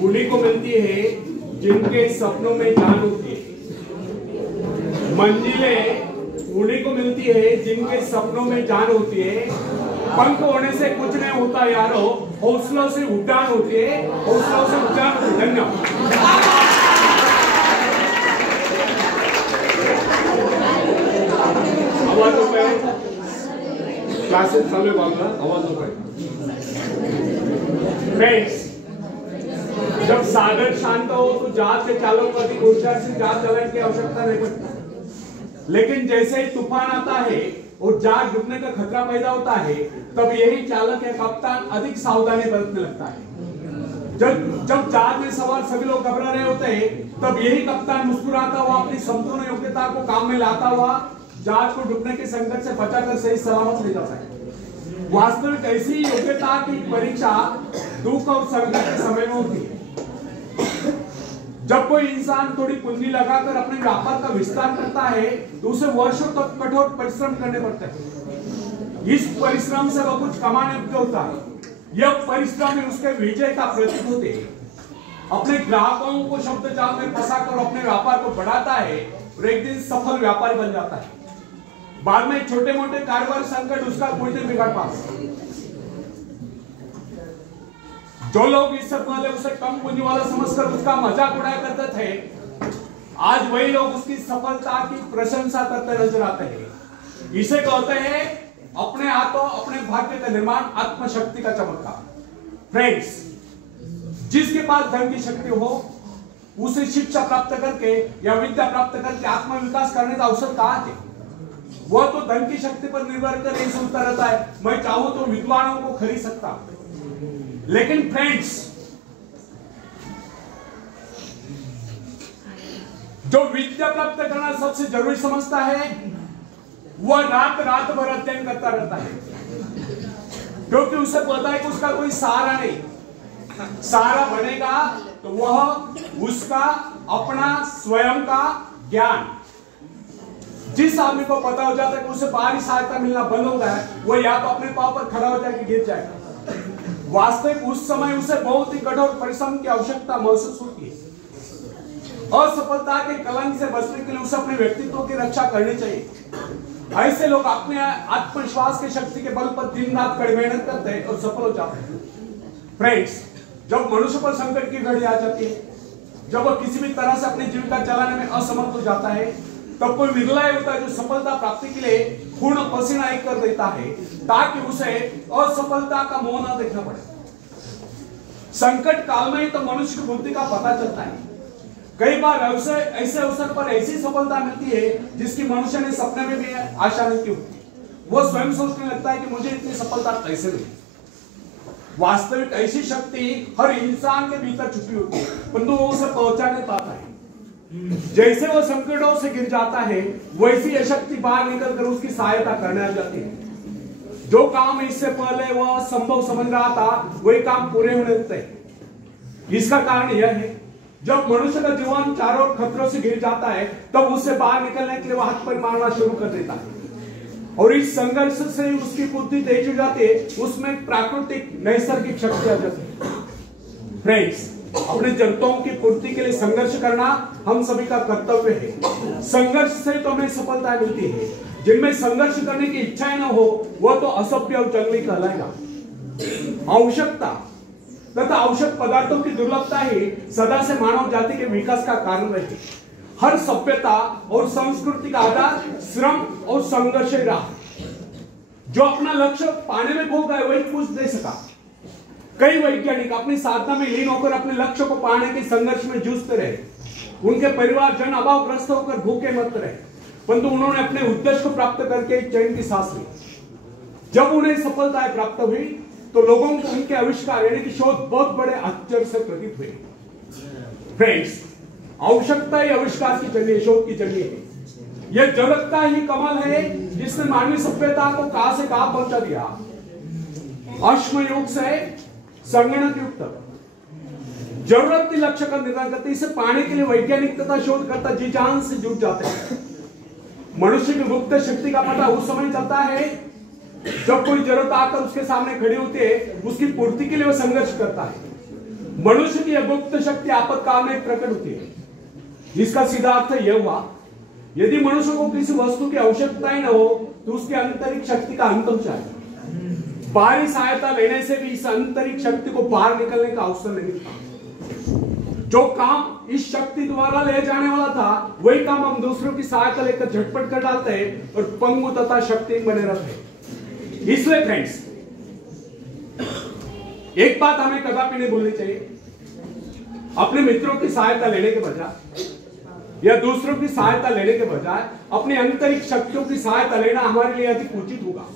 उन्हीं को मिलती है जिनके सपनों में जान होती है। मंजिलें उन्हीं को मिलती है जिनके सपनों में जान होती है। पंख होने से कुछ नहीं होता यारो, हौसलों से उड़ान होती है, हौसलों से उड़ान होती है। धन्यवाद। आवाज हो गए, क्लासेस चालू है, आवाज हो गए। फ्रेंड्स, जब सागर शांत हो तो जहाज के चालक को अधिक ऊर्जा से जहाज चलाने की आवश्यकता नहीं पड़ती। लेकिन जैसे ही तूफान आता है और जहाज डूबने का खतरा पैदा होता है, तब यही चालक या कप्तान अधिक सावधानी बरतने लगता है। जब जहाज में सवार सभी लोग घबरा रहे होते हैं, तब यही कप्तान मुस्कुराता हुआ अपनी संपूर्ण योग्यता को काम में लाता हुआ जहाज को डूबने के संकट से बचाकर सही सलामत ले जाता है। वास्तविक ऐसी योग्यता की परीक्षा दुख और संकट के समय में होती है। जब कोई इंसान थोड़ी पूंजी लगाकर अपने व्यापार का विस्तार करता है तो उसे वर्षों तक कठोर परिश्रम करने पड़ते हैं। इस परिश्रम से वह कुछ कमाने योग्य होता है। यह परिश्रम ही उसके विजय का प्रतीक होते हैं। अपने ग्राहकों को शब्द जाल में फंसाकर अपने व्यापार को बढ़ाता है और एक दिन सफल व्यापारी बन जाता है। बाद में छोटे मोटे कारोबार संकट उसका कोई नहीं बिगाड़ पाता। जो लोग इससे पहले उसे कम पूंजी वाला समझकर उसका मजाक उड़ाया करते थे, आज वही लोग उसकी सफलता की प्रशंसा करते नजर आते हैं। इसे कहते हैं अपने हाथों अपने भाग्य का निर्माण, आत्मशक्ति का चमत्कार। फ्रेंड्स, जिसके पास धन की शक्ति हो उसे शिक्षा प्राप्त करके या विद्या प्राप्त करके आत्म विकास करने का अवसर कहां है? वह तो धन की शक्ति पर निर्भर कर नहीं सुनता रहता है, मैं चाहूं तो विद्वानों को खरीद सकता हूं। लेकिन फ्रेंड्स, जो विद्या प्राप्त करना सबसे जरूरी समझता है, वह रात भर अध्ययन करता रहता है, क्योंकि उसे पता है कि उसका कोई सहारा नहीं। सहारा बनेगा तो वह उसका अपना स्वयं का ज्ञान। जिस आदमी को पता हो जाता है कि उसे बाहरी सहायता मिलना बंद हो गया है, वह या तो अपने पांव पर खड़ा हो जाकर गिर जाएगा। वास्तविक उस समय उसे बहुत ही कठोर परिश्रम की आवश्यकता महसूस होती है। असफलता के कलंक से बचने के लिए उसे अपने व्यक्तित्व की रक्षा करनी चाहिए। ऐसे लोग अपने आत्मविश्वास की शक्ति के बल पर दिन रात कड़ी मेहनत करते हैं और सफल हो जाते हैं। फ्रेंड्स, जब मनुष्य पर संकट की घड़ी आ जाती है, जब वह किसी भी तरह से अपनी जीविका चलाने में असमर्थ हो जाता है, तब कोई विरला होता है जो सफलता प्राप्ति के लिए खून पसीना एक कर देता है, ताकि उसे असफलता का मोह न देखना पड़े। संकट काल में ही तो मनुष्य की बुद्धि का पता चलता है। कई बार ऐसे अवसर पर ऐसी सफलता मिलती है जिसकी मनुष्य ने सपने में भी आशा नहीं की होती। वो स्वयं सोचने लगता है कि मुझे इतनी सफलता कैसे मिली। वास्तविक ऐसी शक्ति हर इंसान के भीतर छुपी होती है, परंतु वो उसे पहुंचा नहीं पाता है। जैसे वो संकटों से गिर जाता है, वैसी यह शक्ति बाहर निकलकर उसकी सहायता करने आ जाती है। जो काम इससे पहले वह संभव समझ रहा था, वही काम पूरे होने लगते हैं। इसका कारण यह है, जब मनुष्य का जीवन चारों ओर खतरों से घिर जाता है, तब उससे बाहर निकलने के लिए वह हाथ पर मारना शुरू कर देता है, और इस संघर्ष से उसकी बुद्धि तेज हो जाती है। उसमें प्राकृतिक नैसर्गिक शक्ति आ जाती है। फ्रेंड्स, अपने जरूरतों की पूर्ति के लिए संघर्ष करना हम सभी का कर्तव्य है। संघर्ष से तो हमें सफलता मिलती है। जिनमें संघर्ष करने की इच्छा न हो, वह तो असभ्य और जंगली कहलाएगा। आवश्यकता तथा आवश्यक पदार्थों की दुर्लभता ही सदा से मानव जाति के विकास का कारण रही। हर सभ्यता और संस्कृति का आधार श्रम और संघर्ष ही रहा। जो अपना लक्ष्य पाने में खो गए, वही कुछ दे सका। कई वैज्ञानिक अपनी साधना में लीन होकर अपने लक्ष्य को पाने के संघर्ष में जूझते रहे। उनके परिवारजन अभावग्रस्त होकर भूखे मरते रहे, परंतु उन्होंने अपने उद्देश्य को प्राप्त करके चैन की सांस ली। जब उन्हें सफलताएं प्राप्त हुई तो लोगों को उनके आविष्कार यानी कि शोध बहुत बड़े आश्चर्य से प्रतीत हुए। फ्रेंड्स, आवश्यकता ही आविष्कार की जगह, शोध की जगह है। यह जगत ही कमाल है जिसने मानवीय सभ्यता को कहां से कहां पहुंचा दिया। अश्म युग से संगणक युग तक जरूरत के लक्ष्य का निर्धारण करते, इसे पाने के लिए वैज्ञानिक तथा शोधकर्ता जी जान से जुट जाते हैं। मनुष्य की गुप्त शक्ति का पता उस समय चलता है जब कोई जरूरत आकर उसके सामने खड़ी होती है, उसकी पूर्ति के लिए वह संघर्ष करता है। मनुष्य की गुप्त शक्ति आपातकाल में प्रकट होती है। इसका सीधा अर्थ यह हुआ, यदि मनुष्य को किसी वस्तु की आवश्यकता ही न हो तो उसकी आंतरिक शक्ति का अंत हो जाएगा। बाहरी सहायता लेने से भी इस आंतरिक शक्ति को बाहर निकलने का अवसर नहीं मिलता। जो काम इस शक्ति द्वारा ले जाने वाला था, वही काम हम दूसरों की सहायता लेकर झटपट कर डालते हैं और पंगु तथा शक्तिहीन बने रहते हैं। इसलिए फ्रेंड्स, एक बात हमें कदापि नहीं भूलनी चाहिए, अपने मित्रों की सहायता लेने के बजाय या दूसरों की सहायता लेने के बजाय अपनी आंतरिक शक्तियों की सहायता लेना हमारे लिए अधिक उचित होगा।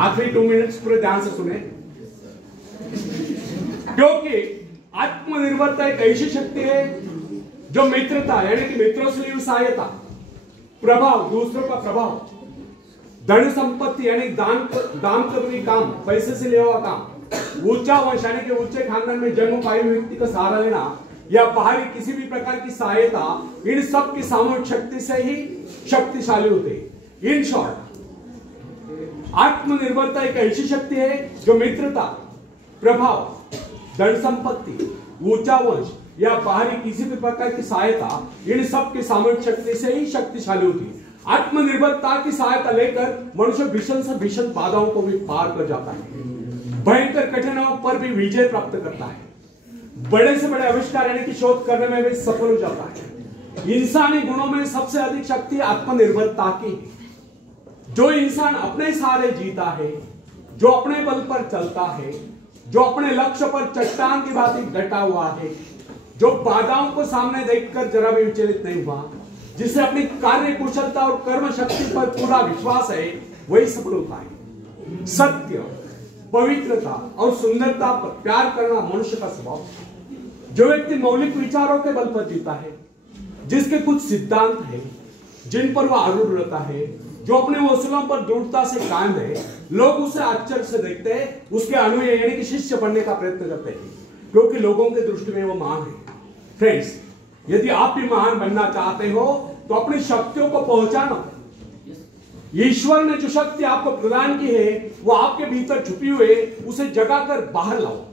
आखिरी 2 मिनट्स पूरे ध्यान से सुने, क्योंकि आत्मनिर्भरता एक ऐसी शक्ति है जो मित्रता यानी कि मित्रों से ली सहायता, प्रभाव, दूसरों का प्रभाव, धन संपत्ति यानी दान करने काम, पैसे से लिया हुआ काम, ऊंचा वंश यानी कि ऊंचे खानदान में जन्म पाए व्यक्ति का सहारा लेना या बाहरी किसी भी प्रकार की सहायता, इन सब की सामूहिक शक्ति से ही शक्तिशाली होते हैं। इन शॉर्ट, आत्मनिर्भरता एक ऐसी शक्ति है जो मित्रता, प्रभाव, धन संपत्ति, ऊंचा वंश या बाहरी किसी भी प्रकार की सहायता, इन सब की सामूहिक शक्ति से ही शक्तिशाली होती है। आत्मनिर्भरता की सहायता लेकर मनुष्य भीषण से भीषण बाधाओं को भी पार कर जाता है, भयंकर कठिनाइयों पर भी विजय प्राप्त करता है, बड़े से बड़े आविष्कार यानी कि शोध करने में भी सफल हो जाता है। इंसानी गुणों में सबसे अधिक शक्ति आत्मनिर्भरता की है। जो इंसान अपने सहारे जीता है, जो अपने बल पर चलता है, जो अपने लक्ष्य पर चट्टान की भांति डटा हुआ है, जो बाधाओं को सामने देखकर जरा भी विचलित नहीं हुआ, जिसे अपनी कार्य कुशलता और कर्म शक्ति पर पूरा विश्वास है, वही सफल होता है। सत्य, पवित्रता और सुंदरता पर प्यार करना मनुष्य का स्वभाव। जो व्यक्ति मौलिक विचारों के बल पर जीता है, जिसके कुछ सिद्धांत है जिन पर वह आरूढ़ रहता है, जो अपने वसूलों पर दृढ़ता से कायम है, लोग उसे आश्चर्य से देखते हैं, उसके अनुयायी यानी कि शिष्य बनने का प्रयत्न करते हैं, क्योंकि लोगों के दृष्टि में वो महान है। फ्रेंड्स, यदि आप भी महान बनना चाहते हो तो अपनी शक्तियों को पहचानो। ईश्वर ने जो शक्ति आपको प्रदान की है, वो आपके भीतर छुपी हुई है, उसे जगाकर बाहर लाओ।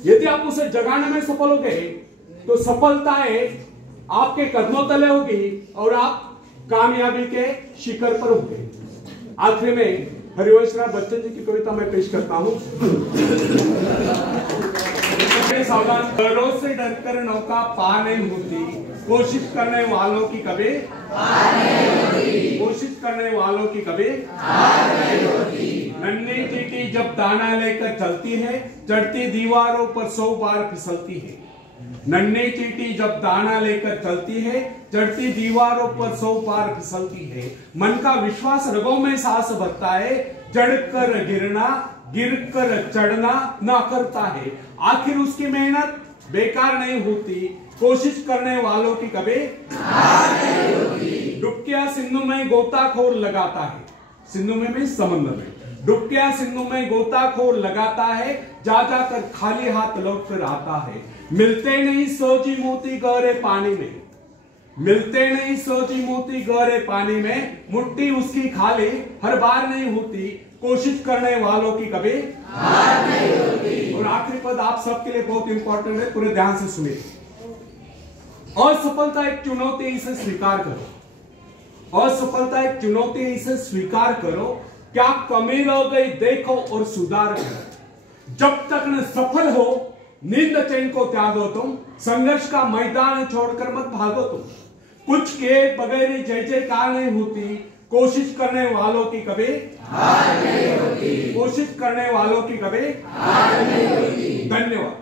यदि आप उसे जगाने में सफल हो गए तो सफलताएं आपके कदमों तले होगी और आप कामयाबी के शिखर पर होंगे। आखिर में हरिवंश राय बच्चन जी की कविता मैं पेश करता हूं। सावधान, डरों से डरकर नौका पार नहीं होती, कोशिश करने वालों की कभी हार नहीं होती, कोशिश करने वालों की कभी हार नहीं होती। नन्ही चींटी जब दाना लेकर चलती है, चढ़ती दीवारों पर 100 बार फिसलती है। नन्ही चींटी जब दाना लेकर चलती है, चढ़ती दीवारों पर 100 बार फिसलती है। मन का विश्वास रगों में सांस भरता है, चढ़कर गिरना, गिरकर चढ़ना ना करता है। आखिर उसकी मेहनत बेकार नहीं होती, कोशिश करने वालों की कभी हार नहीं होती। डुबकिया सिंधु में गोताखोर लगाता है, सिंधु में समंदर में, डुबकिया सिंधु में गोताखोर लगाता है, जा जाकर खाली हाथ लौट कर आता है। मिलते नहीं सोची मोती गहरे पानी में, मिलते नहीं सोची मोती गहरे पानी में, मुट्ठी उसकी खाली हर बार नहीं होती, कोशिश करने वालों की कभी हार नहीं होती। और आखिरी पद आप सबके लिए बहुत इंपॉर्टेंट है, पूरे ध्यान से सुनिए। असफलता एक चुनौती, इसे स्वीकार करो। असफलता एक चुनौती, इसे स्वीकार करो। क्या कमी रह गई देखो और सुधार करो। जब तक न सफल हो नींद चैन को त्यागो तुम, संघर्ष का मैदान छोड़कर मत भागो तुम। कुछ के बगैर जय जयकार नहीं होती, कोशिश करने वालों की कभी हार नहीं होती, कोशिश करने वालों की कभी हार नहीं होती। धन्यवाद।